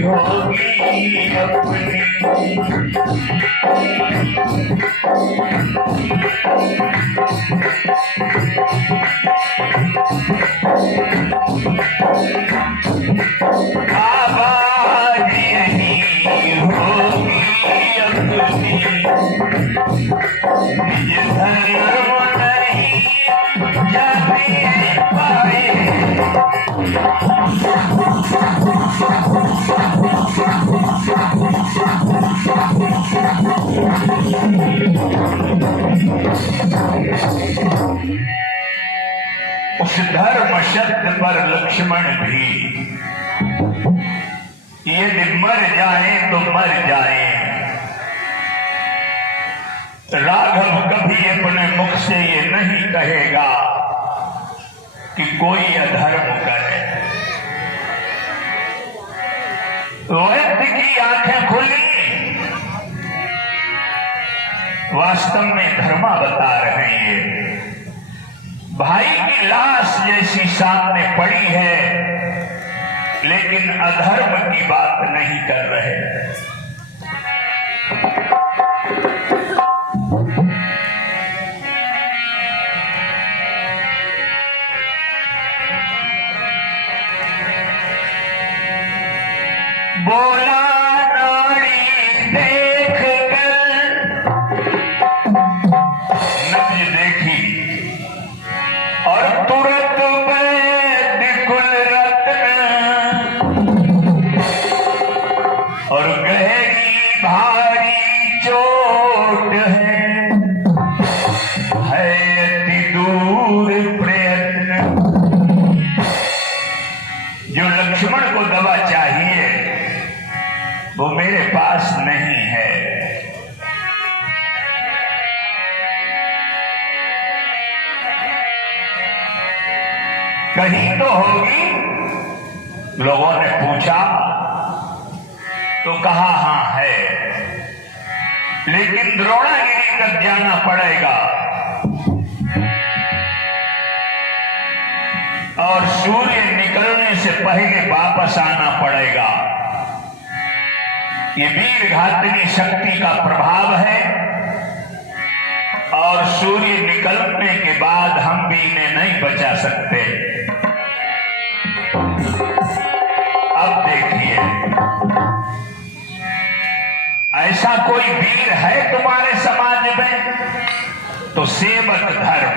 होगी अपनी। आवाज यही होगी अपनी, निज धर्म नहीं जाने पाए। उस धर्म शब्द पर लक्ष्मण भी यदि मर जाए तो मर जाए, राघव कभी अपने मुख से ये नहीं कहेगा कि कोई अधर्म करे। वैद्य की आंखें खुली, वास्तव में धर्मा बता रहे हैं। भाई की लाश जैसी सामने पड़ी है, लेकिन अधर्म की बात नहीं कर रहे। बोला नाड़ी देख कर, नब्ज देखी और तुरंत वैद्य कुल रत्न और गहरी भारी चोट है अति दूर प्रयत्न। जो लक्ष्मण को दवा चाहिए वो मेरे पास नहीं है। कहीं तो होगी, लोगों ने पूछा तो कहा हाँ है, लेकिन द्रोणागिरी तक जाना पड़ेगा और सूर्य निकलने से पहले वापस आना पड़ेगा। ये वीर घातनी शक्ति का प्रभाव है और सूर्य निकलने के बाद हम भी इन्हें नहीं बचा सकते। अब देखिए, ऐसा कोई वीर है तुम्हारे समाज में तो सेवक धर्म।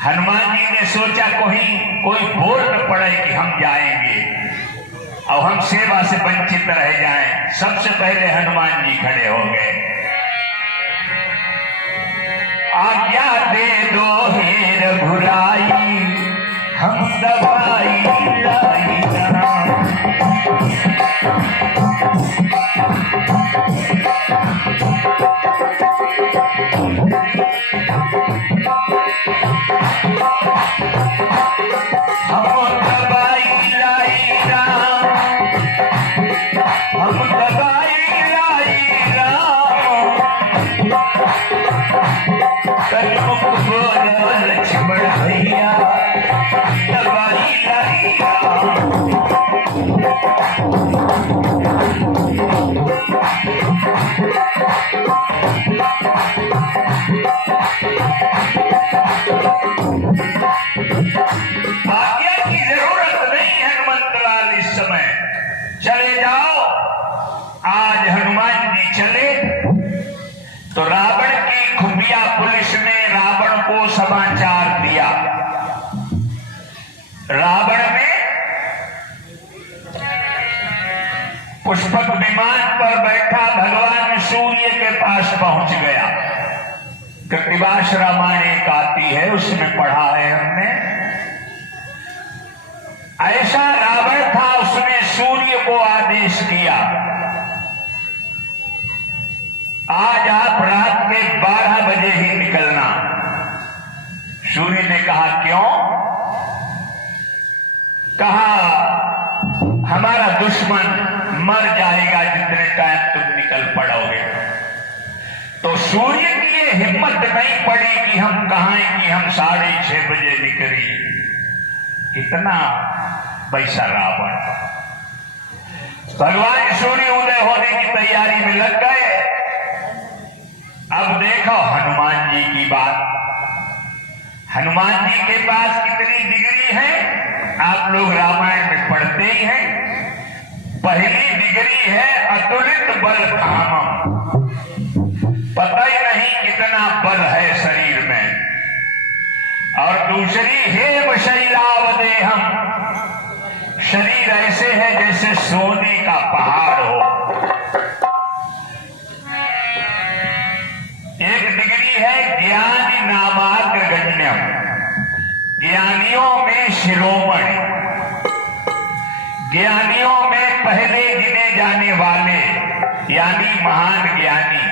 हनुमान जी ने सोचा कोई बोल न पड़े कि हम जाएंगे और हम सेवा से वंचित रह जाएं। सबसे पहले हनुमान जी खड़े हो गए। आज्ञा दे दो हे रघुराई, हम दवाई लाई राम। लक्ष्मण भैया दवाई लाई आज्ञा की जरूरत नहीं हनुमंत लाल, इस समय चले जाओ। आज हनुमान जी चले तो रावण की खुफिया पुलिस ने रावण को समाचार दिया। रावण ने पुष्पक विमान पर बैठा भगवान सूर्य के पास पहुंच गया। कृतिवास रामायण एक आती है, उसमें पढ़ा है हमने। ऐसा रावण था, उसने सूर्य को आदेश दिया, आज आप रात के 12 बजे ही निकलना। सूर्य ने कहा क्यों? कहा हमारा दुश्मन मर जाएगा जितने टाइम तुम निकल पड़ोगे। तो सूर्य की ये हिम्मत नहीं पड़ी कि हम कहें कि हम 6:30 बजे निकली। इतना वैसा रावण। भगवान सूर्य उदय होने की तैयारी में लग गए। अब देखो हनुमान जी की बात। हनुमान जी के पास कितनी डिग्री है आप लोग रामायण में पढ़ते ही हैं। पहली डिग्री है अतुलित बल धामम, पता ही नहीं कितना बल है शरीर में। और दूसरी हेम शैलावदेहम, शरीर ऐसे है जैसे सोने का पहाड़ हो। एक डिग्री है ज्ञानी नामाग्रगण्यम, ज्ञानियों में शिरोमणि, ज्ञानियों में पहले गिने जाने वाले यानी महान ज्ञानी।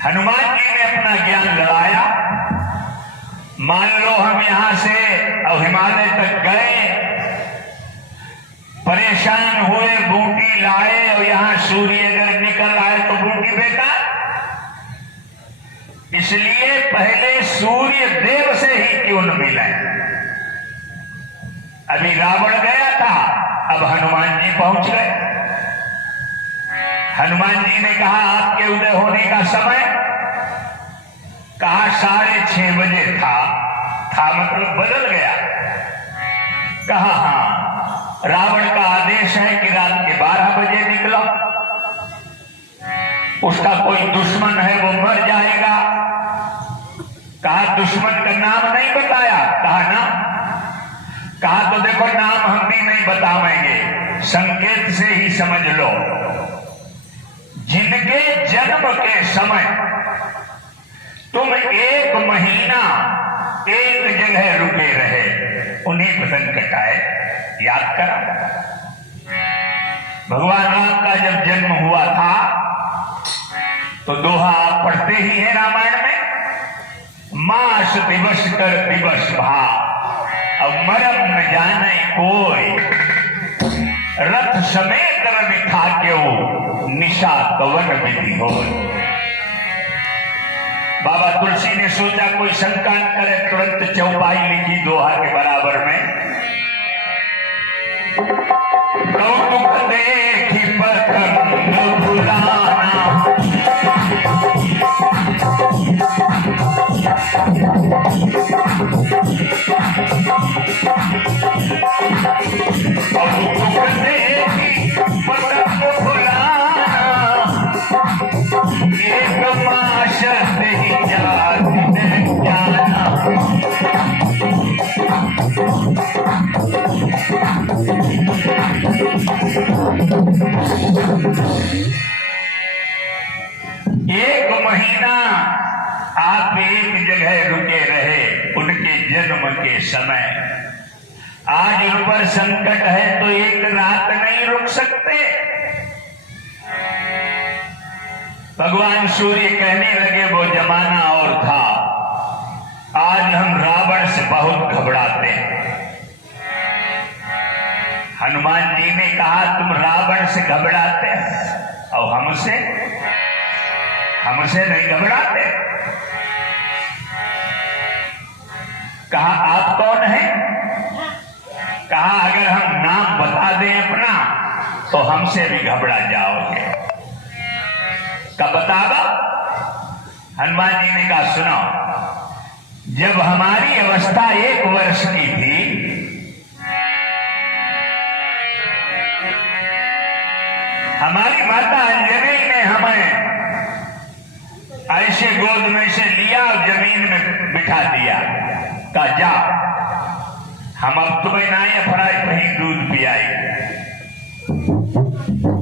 हनुमान जी ने अपना ज्ञान लड़ाया। मान लो हम यहां से और हिमालय तक गए, परेशान हुए, बूटी लाए और यहां सूर्य अगर निकल आए तो बूटी बेकार। इसलिए पहले सूर्य देव से ही क्यों न मिले। अभी रावण गया था, अब हनुमान जी पहुंच गए। हनुमान जी ने कहा आपके उदय होने का समय, कहा 6:30 बजे था मतलब बदल गया। कहा हाँ, रावण का आदेश है कि रात के 12 बजे निकलो, उसका कोई दुश्मन है वो मर जाएगा। कहा दुश्मन का नाम नहीं बताया। कहा ना, कहा तो देखो नाम हम भी नहीं बतावेंगे, संकेत से ही समझ लो। जिनके जन्म के समय तुम 1 महीना एक जगह रुके रहे, उन्हीं पतंग कटाए। याद करा, भगवान राम का जब जन्म हुआ था तो दोहा आप पढ़ते ही हैं रामायण में, मास दिवस कर दिवस भा, अब मरम न जाने कोई, रथ समेत रविठा क्यों निशा कवन विधि हो। बाबा तुलसी ने सोचा कोई शंका न करे, तुरंत चौपाई लिखी दोहा के बराबर में। कौतुक देखी पतंग फुलाना, कौतुक देखी पतंग फुलाना, एक माश नहीं जाना। एक महीना आप एक जगह रुके रहे उनके जन्म के समय। आज उन पर संकट है तो एक रात नहीं रुक सकते। भगवान सूर्य कहने लगे वो जमाना और था, आज हम रावण से बहुत घबराते हैं। हनुमान जी ने कहा तुम रावण से घबराते हैं और हमसे नहीं घबराते। कहा आप कौन हैं? कहा अगर हम नाम बता दें अपना तो हमसे भी घबरा जाओगे। कब बतावा? हनुमान जी ने कहा सुनो, जब हमारी अवस्था 1 वर्ष की थी, हमारी माता अंजनी ने हमें ऐसे गोद में से लिया और जमीन में बिठा दिया। कहा जा, हम अब तुम्हें नाई फराई कहीं दूध पियाई,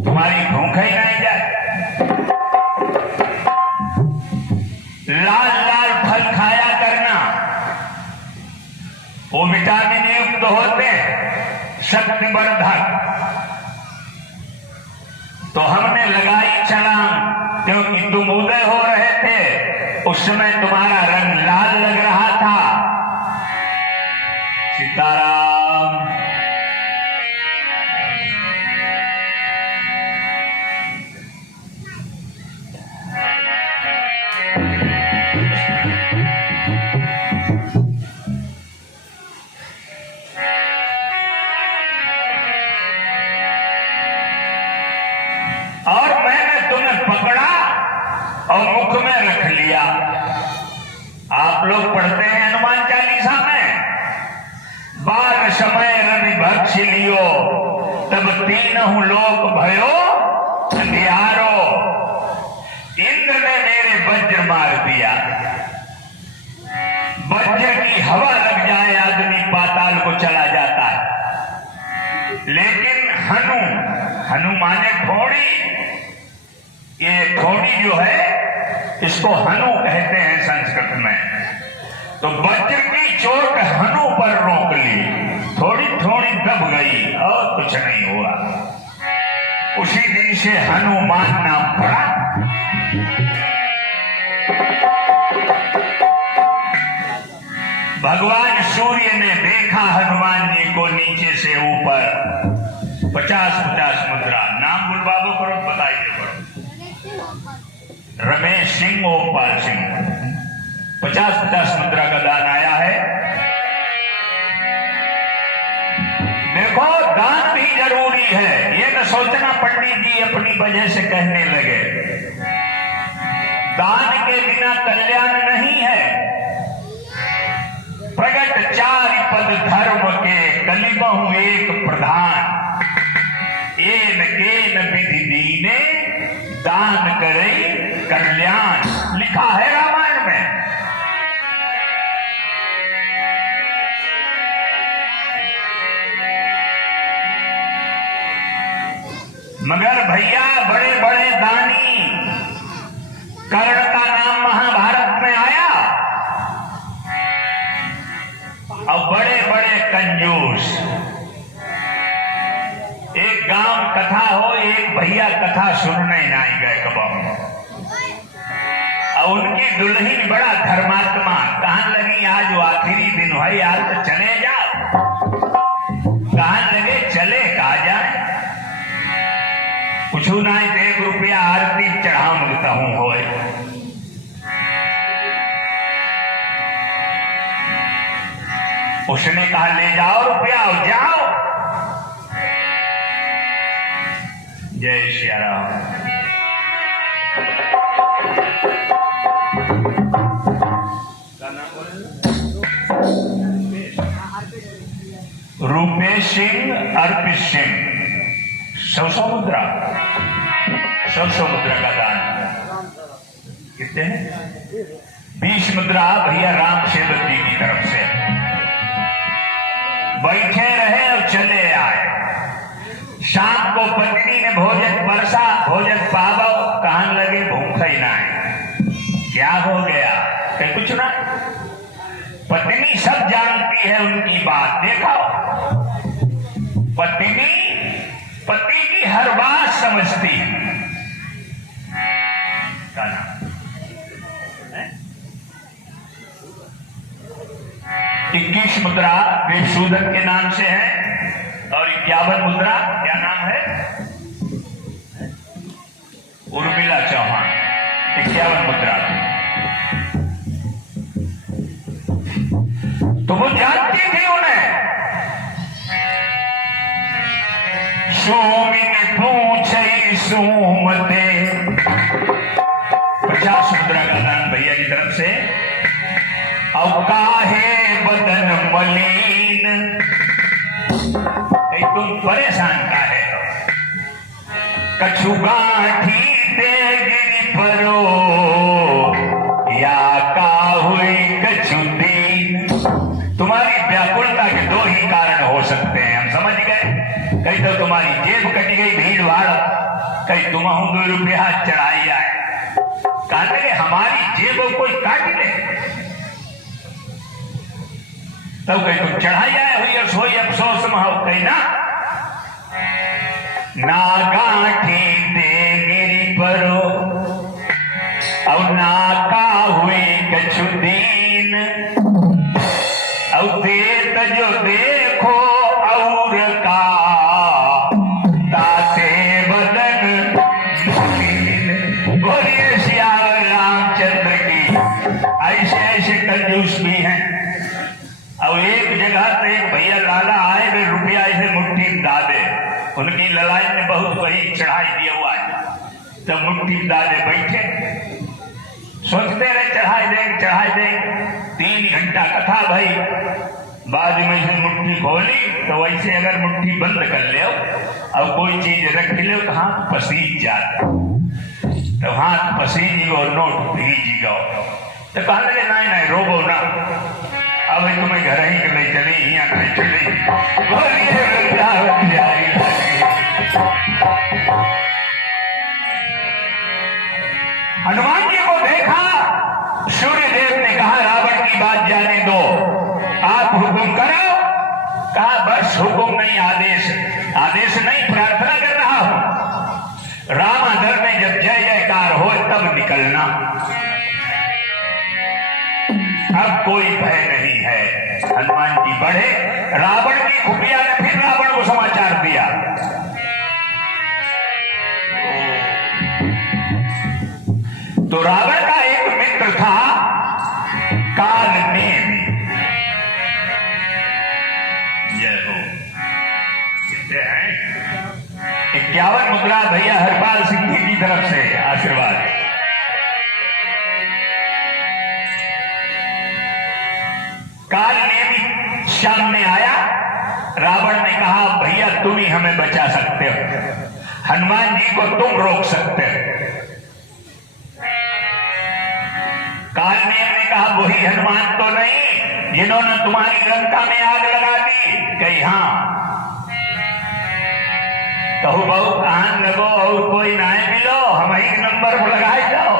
तुम्हारी भूख ही नहीं जाए। लाल लाल फल खाया करना, वो विटामिन युक्त होते, शक्तिवर्धक। तो हमने लगाई छलांग, क्योंकि तुम उदय हो रहे थे, उस समय तुम्हारा रंग लाल लग रहा था। सीताराम। और मुख में रख लिया। आप लोग पढ़ते हैं हनुमान चालीसा में, बाल समय रवि भक्ष लियो, तब तीनों लोक भयो अंधियारो। इंद्र ने मेरे वज्र मार दिया। वज्र की हवा लग जाए आदमी पाताल को चला जाता है, लेकिन हनु माने ठोड़ी, ये ठोड़ी जो है इसको हनु कहते हैं संस्कृत में। तो वज्र की चोट हनु पर रोक ली, थोड़ी थोड़ी दब गई और कुछ नहीं हुआ। उसी दिन से हनुमान नाम पड़ा। भगवान सूर्य ने देखा हनुमान जी को नीचे से ऊपर, 50-50 मुद्रा। नाम बुलबाबो करो, बताइए करो। रमेश सिंह, ओमपाल सिंह, 50-50 मुद्रा का दान आया है। देखो, दान भी जरूरी है, ये न सोचना पंडित जी अपनी वजह से कहने लगे। दान के बिना कल्याण नहीं है। प्रगट 4 पद धर्म के, कलिबहु एक प्रधान। एन केन विधि दीने, दान करे कल्याण, लिखा है रामायण में। मगर भैया बड़े बड़े दानी, कर्ण का नाम महाभारत में आया, और बड़े बड़े कंजूस। एक गांव कथा हो, एक भैया कथा सुनने नहीं गए कबाऊ, और उनकी दुल्हन बड़ा धर्मात्मा, कहने लगी आज वो आखिरी दिन भाई, आज तो चले जाओ। कहने लगे चले, कहा जाए, कुछ नहीं, 1 रुपया आरती चढ़ाऊंगा हूं होए। उसने कहा ले जाओ रुपया, जाओ। जय श्री राम। रूपेश सिंह, अर्पित सिंह, 100 मुद्रा, 100 मुद्रा का दान। कितने हैं? 20 मुद्रा भैया राम सेवक जी की तरफ से। बैठे रहे और चले आए। शाम को पत्नी ने भोजन परसा, भोजन पावो, कहने लगे भूख ही ना है। क्या हो गया? कहीं कुछ ना। पत्नी सब जानती है उनकी बात, देखो पत्नी पति की हर बात समझती है। 21 मुद्रा वेशूदन के नाम से है, और 51 मुद्रा क्या नाम है? उर्मिला चौहान, 51 मुद्रा। तो वो जानती थी उन्हें। सोमिन पूछे सुमते, 50 मुद्रा का दान भैया की तरफ से। अब काहे बदन मलिन, तुम परेशान का है? कछु गांठी दे गिरी परो, या का हुई कछु दीन। तुम्हारी व्याकुलता के 2 ही कारण हो सकते हैं, हम समझ गए। कहीं तो तुम्हारी जेब कटी गई भीड़ भाड़, कहीं तुम 2 रुपया चढ़ाई आए। कहते कि हमारी जेब कोई काट ले, तब कहीं तुम चढ़ाई आए हुई और सोई अफसोस में हो। कहीं ना गांठी दे गिरी परो, और ना का हुई कछु दीन, और देत जो देखो और का, ताते बदन मलिन। बोलिए सियावर रामचंद्र की। ऐसे ऐसे कंजूस भी हैं। अब एक जगह पे एक भैया लाला आए, वे रुपया ऐसे मुट्ठी में डाले, उनकी लड़ाई में बहुत वही चढ़ाई दिया हुआ है, तब मुट्ठी में डाले बैठे। सोचते रहे चढ़ाई देंगे। 3 घंटा कथा भाई, बाद में से मुट्ठी खोली तो वैसे अगर मुट्ठी बंद कर ले और कोई चीज रख ले तो हाथ पसीज जाता, तो हाथ पसीज गो, नोट भीज गो। तो कहा लगे नहीं रोबो ना, अब तुम्हें घर ही के नहीं चली यहाँ नहीं चली। हनुमान जी को देखा, सूर्य देव ने कहा रावण की बात जाने दो, आप हुक्म करो। कहा बस हुक्म नहीं, आदेश नहीं, प्रार्थना कर रहा हूं। रामाधर में जब जय जयकार हो तब निकलना, अब कोई भय नहीं है। हनुमान जी बढ़े, रावण की खुफिया ने फिर रावण को समाचार दिया। तो रावण का एक मित्र था कालनेमी। जय हो। कितने हैं? 51 मुद्रा भैया हरपाल सिंह जी की तरफ से आशीर्वाद। कालनेमी सामने आया। रावण ने कहा भैया तुम ही हमें बचा सकते हो, हनुमान जी को तुम रोक सकते हो। कालनेमी ने कहा वही हनुमान तो नहीं जिन्होंने तुम्हारी लंका में आग लगा दी? कही हाँ। कहू बहु कान लगो और कोई ना मिलो, हम ही नंबर पर लगाए जाओ।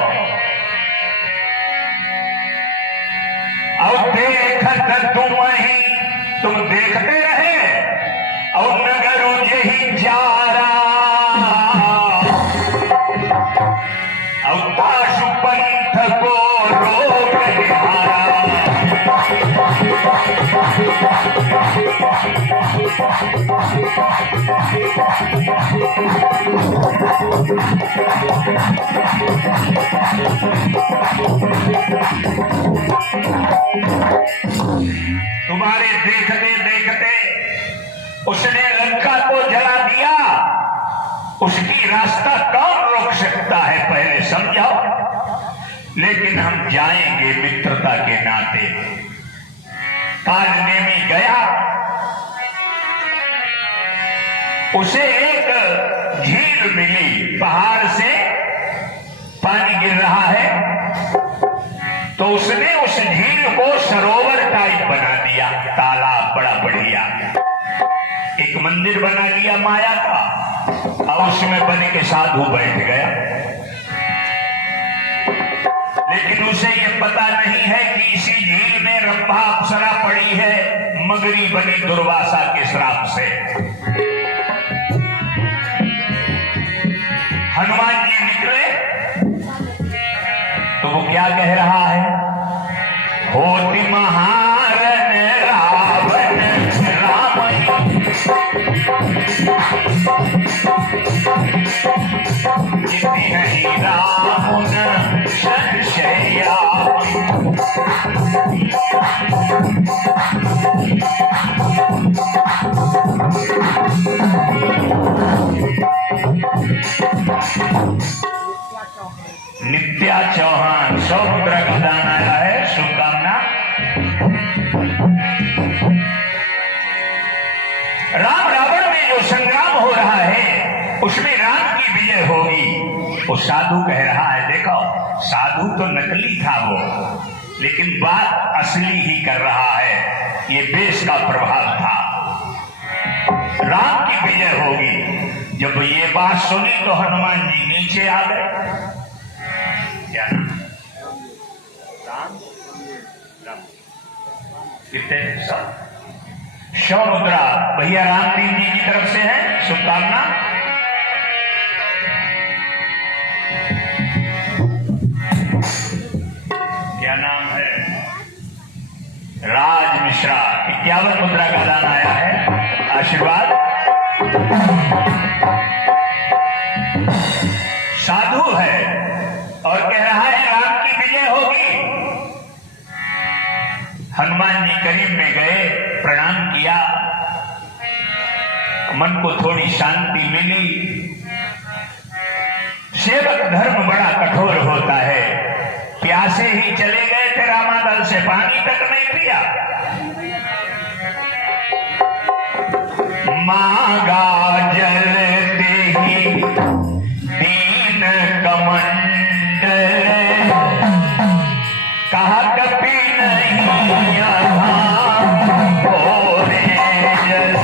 और देखत तुम वहीं, तुम देखते रहे और नगर यही जा रहा, और पाशु पंथ को रोक निहारा। तुम्हारे देखते देखते उसने लंका को जला दिया, उसकी रास्ता कौन रोक सकता है पहले समझाओ। लेकिन हम जाएंगे मित्रता के नाते। कालनेमी गया, उसे एक झील मिली, पहाड़ से पानी गिर रहा है, तो उसने उस झील को सरोवर टाइप बना दिया, तालाब बड़ा बढ़िया, एक मंदिर बना लिया माया का, और उसमें बन के साधु बैठ गया। लेकिन उसे यह पता नहीं है कि इसी झील में रंभा अप्सरा पड़ी है, मगरी बनी दुर्वासा के श्राप से। हनुमान जी निकले तो वो क्या कह रहा है? होति महारन रावण राम, जिति नहीं राम संशया। नित्या चौहान सौद्र का दान आया है, शुभकामना। राम रावण में जो संग्राम हो रहा है उसमें राम की विजय होगी। वो साधु कह रहा है, देखो साधु तो नकली था वो, लेकिन बात असली ही कर रहा है, ये देश का प्रभाव था। राम की विजय होगी। जब ये बात सुनी तो हनुमान जी नीचे आ गए। क्या नाम? राम कितने? 100 मुद्रा भैया रामदीन जी की तरफ से है, शुभकामना। क्या नाम है? राज मिश्रा 51 मुद्रा का दान आया है, आशीर्वाद। साधु है और कह रहा है राम की विजय होगी। हनुमान जी करीब में गए, प्रणाम किया, मन को थोड़ी शांति मिली। सेवक धर्म बड़ा कठोर होता है, प्यार यहां से ही चले गए थे रामादल से, पानी तक नहीं पिया। मांगा जल देहि दीन कमंडल, कहा कपि नहीं यहाँ भोरे जल।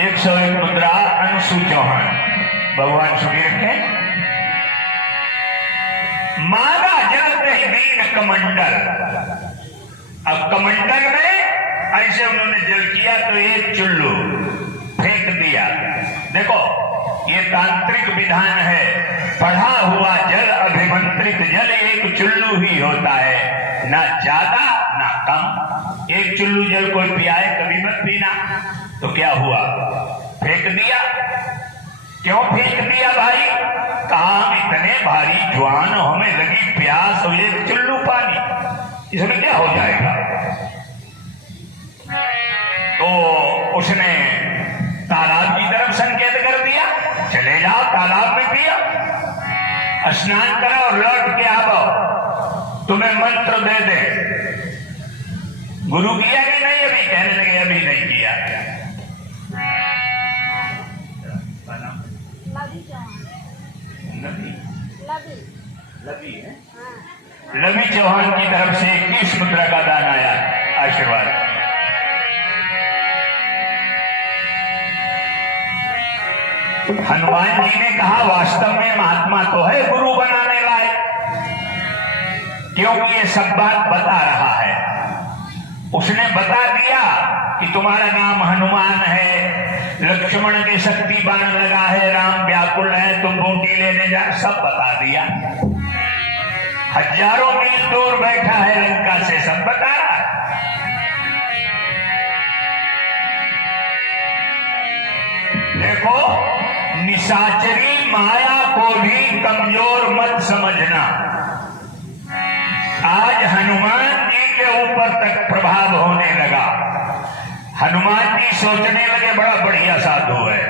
एक 101 मुद्रा अंशु चौहान, भगवान सुखी रखे। मांगा जल दही दीन कमंडल। अब कमंडल में ऐसे उन्होंने जल किया तो एक चुल्लू फेंक दिया। देखो ये तांत्रिक विधान है, पढ़ा हुआ जल अभिमंत्रित जल एक चुल्लू ही होता है, ना ज्यादा ना कम। एक चुल्लू जल कोई पियाए कभी मत पीना। तो क्या हुआ, फेंक दिया। क्यों फेंक दिया भाई? काम इतने भारी ज्वान, हमें लगी प्यास, हो एक चुल्लू पानी, इसमें क्या हो जाएगा? तो उसने तालाब की तरफ संकेत कर दिया, चले जाओ तालाब में पियो, स्नान करो और लौट के आओ, तुम्हें मंत्र दे दे। गुरु किया कि नहीं? अभी कहने लगे अभी नहीं किया। लवी चौहान की तरफ से 21 मुद्रा का दान आया, आशीर्वाद। हनुमान जी ने कहा वास्तव में महात्मा तो है गुरु बनाने लायक, क्योंकि ये सब बात बता रहा है। उसने बता दिया कि तुम्हारा नाम हनुमान है, लक्ष्मण के शक्ति बाण लगा है, राम व्याकुल है, तुम बूटी लेने जा, सब बता दिया। हजारों मील दूर बैठा है लंका से, सब बता रहा है। देखो, निशाचरी माया को भी कमजोर मत समझना। आज हनुमान जी के ऊपर तक प्रभाव होने लगा। हनुमान जी सोचने लगे बड़ा बढ़िया साधु है।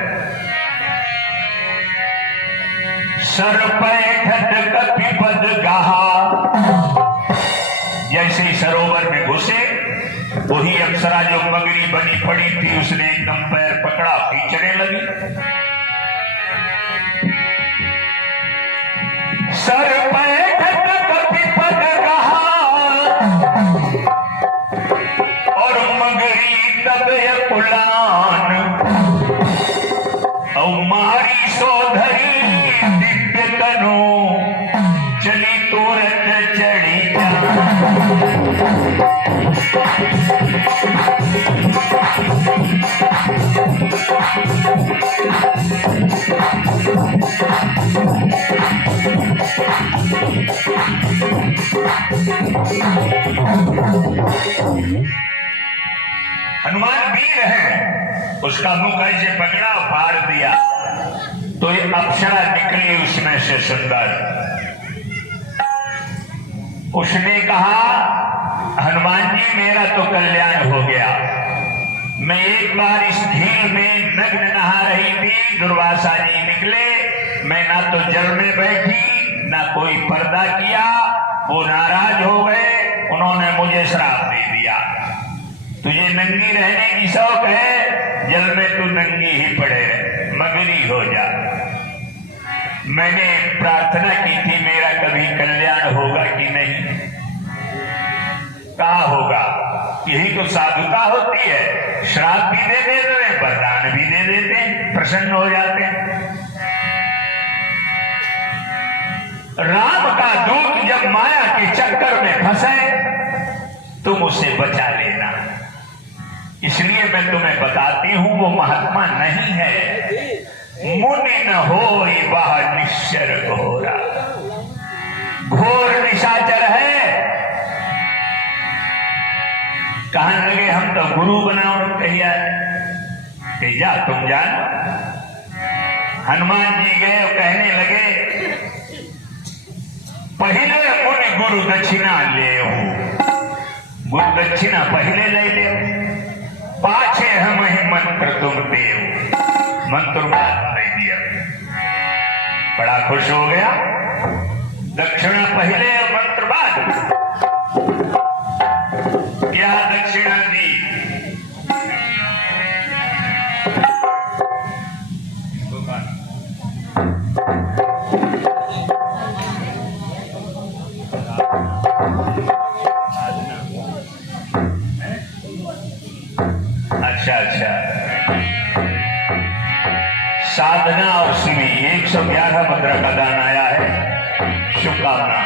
सर पैठत कपिपद गाहा, जैसे ही सरोवर में घुसे, वही अप्सरा जो मगरी बनी पड़ी थी उसने एकदम पैर पकड़ा, खींचने लगी। सर पैठत कपिपद गाहा, और मगरी तब कुलान, और मारी सोधरी दिव्य तनु, चली तुरंत चढ़ी हनुमान वीर है, उसका मुख ऐसे पकड़ा, फाड़ दिया तो ये अप्सरा निकली उसमें से सुंदर। उसने कहा हनुमान जी मेरा तो कल्याण हो गया। मैं एक बार इस झील में नग्न नहा रही थी, दुर्वासा जी निकले, मैं ना तो जल में बैठी ना कोई पर्दा किया, वो नाराज हो गए, उन्होंने मुझे श्राप दे दिया। तुझे नंगी रहने की शौक है, जल में तू नंगी ही पड़े रहे, मगरी हो जा। मैंने प्रार्थना की थी मेरा कभी कल्याण होगा कि नहीं। कहा होगा, यही तो साधुता होती है, श्राप भी दे देते हैं, वरदान भी दे देते हैं, प्रसन्न हो जाते हैं। राम का दूत जब माया के चक्कर में फंसे तुम उसे बचा लेना। इसलिए मैं तुम्हें बताती हूं वो महात्मा नहीं है। मुनि न होई वह निश्चर घोरा, घोर निशाचर है। कहने लगे हम तो गुरु बनाओ कहिया कि जा तुम जानो। हनुमान जी गए और कहने लगे पहले मुनि गुरु दक्षिणा ले, गुरु दक्षिणा पहले ले पाछे हम ही मंत्र तुम देव। मंत्र दे दिया, बड़ा खुश हो गया। दक्षिणा पहले मंत्र बाद। क्या दक्षिणा दी? अच्छा, साधना और सिवी 111 मुद्रा का दान आया है। शुभकामना।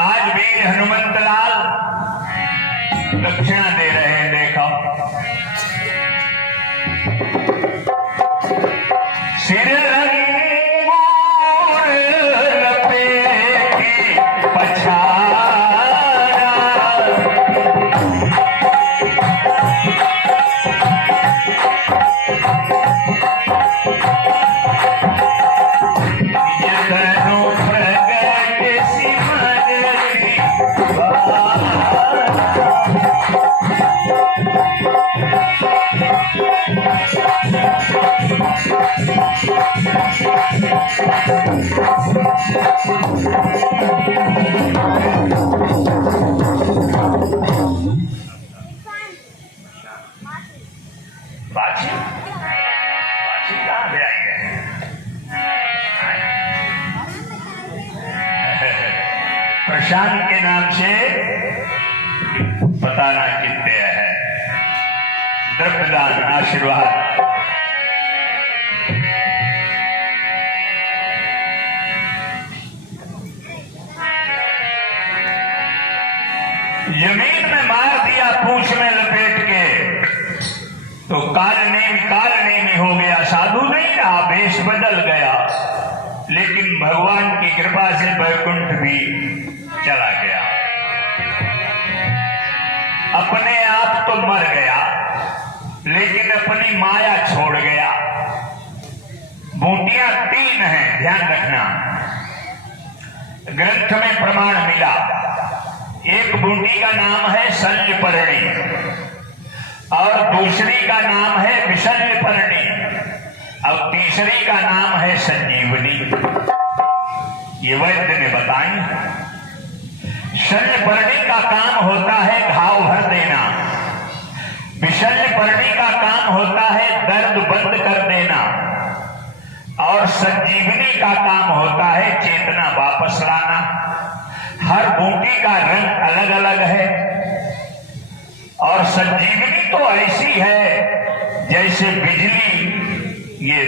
आज भी हनुमंतलाल दक्षिणा दे रहे हैं, देखो। सिर अंगूर लपेटी पछाड़ा, प्रशांत के नाम से पता ना कितने है। द्रव्यदान आशीर्वाद। जमीन में मार दिया पूंछ में लपेट के तो कालनेमी हो गया। साधु नहीं रहा, वेश बदल गया। लेकिन भगवान की कृपा से वैकुंठ भी चला गया। अपने आप तो मर गया लेकिन अपनी माया छोड़ गया। बूटियां 3 हैं, ध्यान रखना। ग्रंथ में प्रमाण मिला। एक बूटी का नाम है शल्यपर्णी और दूसरी का नाम है विशल्यपर्णी और तीसरी का नाम है संजीवनी। ये वैद्य ने बताई। शल्यपर्णी का काम होता है घाव भर देना, विशल्यपर्णी का काम होता है दर्द बंद कर देना और संजीवनी का काम होता है चेतना वापस लाना। हर बूटी का रंग अलग अलग है और संजीवनी तो ऐसी है जैसे बिजली, ये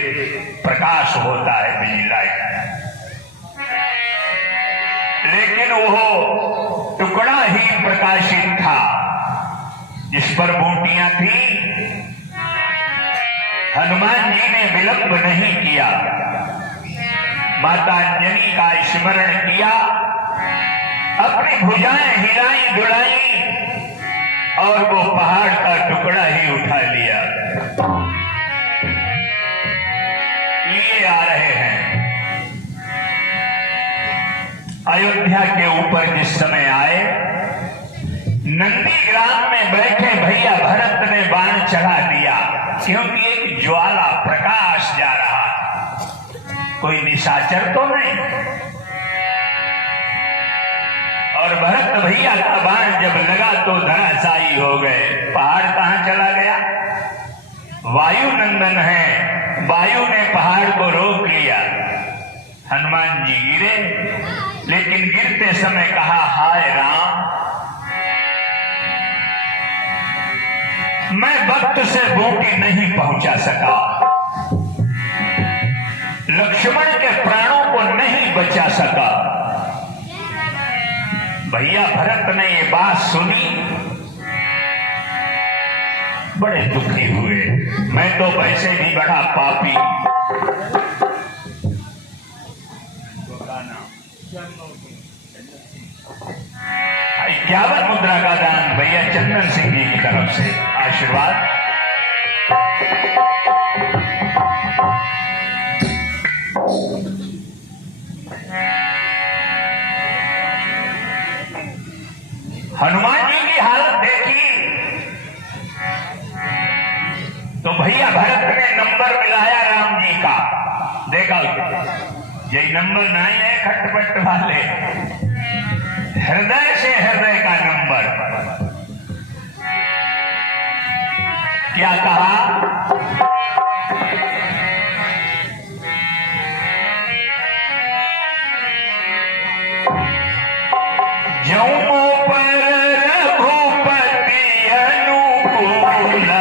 प्रकाश होता है, बिजली लाइट। लेकिन वो टुकड़ा ही प्रकाशित था जिस पर बूटियां थी। हनुमान जी ने विलंब नहीं किया, माता अंजनी का स्मरण किया, अपनी भुजाएं हिलाई डुलाई और वो पहाड़ का टुकड़ा ही उठा लिया। लिए आ रहे हैं अयोध्या के ऊपर। जिस समय आए, नंदीग्राम में बैठे भैया भरत ने बाण चढ़ा दिया क्योंकि एक ज्वाला प्रकाश जा रहा, कोई निशाचर तो नहीं। और भरत भैया का बाण जब लगा तो धराशायी हो गए। पहाड़ कहां चला गया? वायु नंदन है, वायु ने पहाड़ को रोक लिया। हनुमान जी गिरे, लेकिन गिरते समय कहा हाय राम, मैं वक्त से बूटी नहीं पहुंचा सका, लक्ष्मण के प्राणों को नहीं बचा सका। भैया भरत ने ये बात सुनी, बड़े दुखी हुए। मैं तो वैसे भी बड़ा पापी, 51 मुद्रा का दान भैया चंदन सिंह जी की तरफ से आशीर्वाद। हनुमान जी की हालत देखी तो भैया भरत ने नंबर मिलाया राम जी का, देखा यही नंबर नहीं है खटपट वाले, हृदय से हृदय का नंबर। क्या कहा? जौमो पर रघुपति अनुकूला,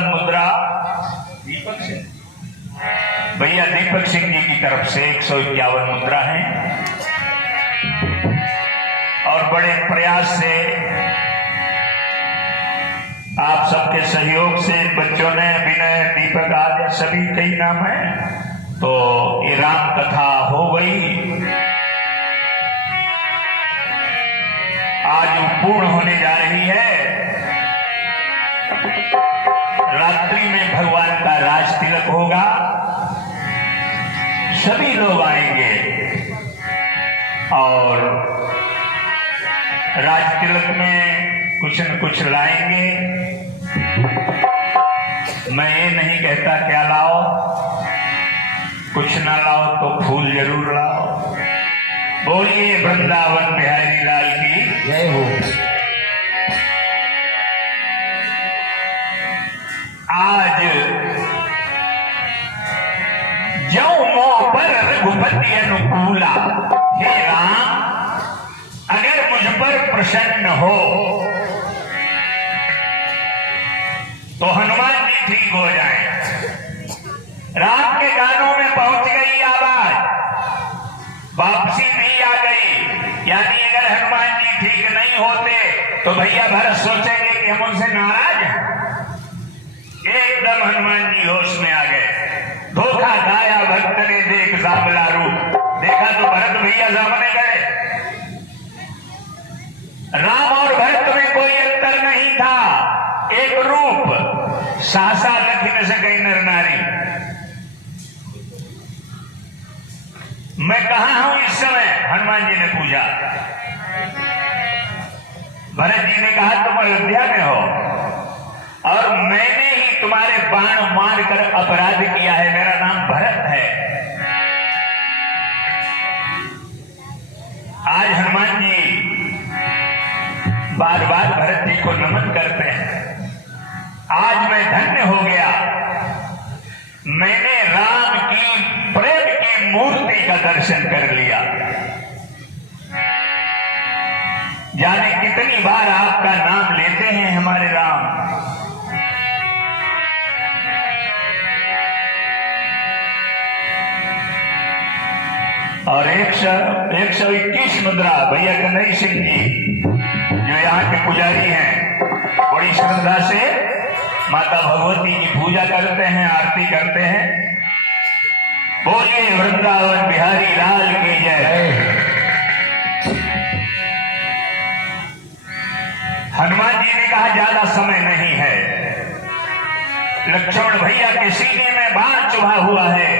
मुद्रा दीपक सिंह भैया, दीपक सिंह जी की तरफ से 151 मुद्रा है। और बड़े प्रयास से आप सबके सहयोग से बच्चों ने, विनय, दीपक आदि सभी कई नाम है, तो ये राम कथा हो गई। आज पूर्ण होने जा रही है। रात्रि में भगवान का राज तिलक होगा, सभी लोग आएंगे और राज तिलक में कुछ न कुछ लाएंगे। मैं ये नहीं कहता क्या लाओ, कुछ ना लाओ तो फूल जरूर लाओ। बोलिए वृंदावन बिहारी लाल की जय हो। आज जौ मोह पर रघुपति अनुकूला, हे राम अगर मुझ पर प्रसन्न हो तो हनुमान जी ठीक हो जाए। राम के कानों में पहुंच गई आवाज, वापसी भी आ गई। यानी अगर हनुमान जी ठीक नहीं होते तो भैया भरत सोचेंगे कि हम उनसे नाराज हैं। एकदम हनुमान जी होश में आ गए। धोखा खाया भक्त ने देख सांवला रूप, देखा तो भरत भैया सामने गए। राम और भरत में कोई अंतर नहीं था, एक रूप, सहसा लखी न सके नर नारी। मैं कहां हूं इस समय? हनुमान जी ने पूछा। भरत जी ने कहा तुम अयोध्या में हो और मैंने ही तुम्हारे बाण मार कर अपराध किया है, मेरा नाम भरत है। आज हनुमान जी बार बार भरत जी को नमन करते हैं। आज मैं धन्य हो गया, मैंने राम की प्रेम की मूर्ति का दर्शन कर लिया। जाने कितनी बार आपका नाम लेते हैं हमारे राम। और 121 मुद्रा भैया कन्हैया सिंह जी जो यहाँ के पुजारी हैं, बड़ी श्रद्धा से माता भगवती की पूजा करते हैं, आरती करते हैं। बोलिए वृंदावन बिहारी लाल की जय। हनुमान जी ने कहा ज्यादा समय नहीं है, लक्ष्मण भैया के सीने में बाण चुभा हुआ है।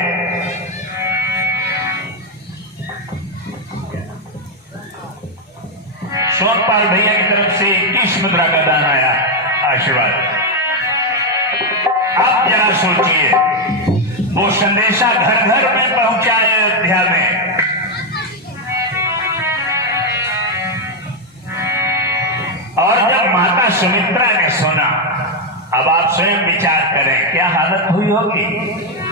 सोनपाल भैया की तरफ से 21 मुद्रा का दान आया, आशीर्वाद। आप जरा सोचिए, वो संदेशा घर घर में पहुंचा अयोध्या में। और जब माता सुमित्रा ने सुना, अब आप स्वयं विचार करें क्या हालत हुई होगी।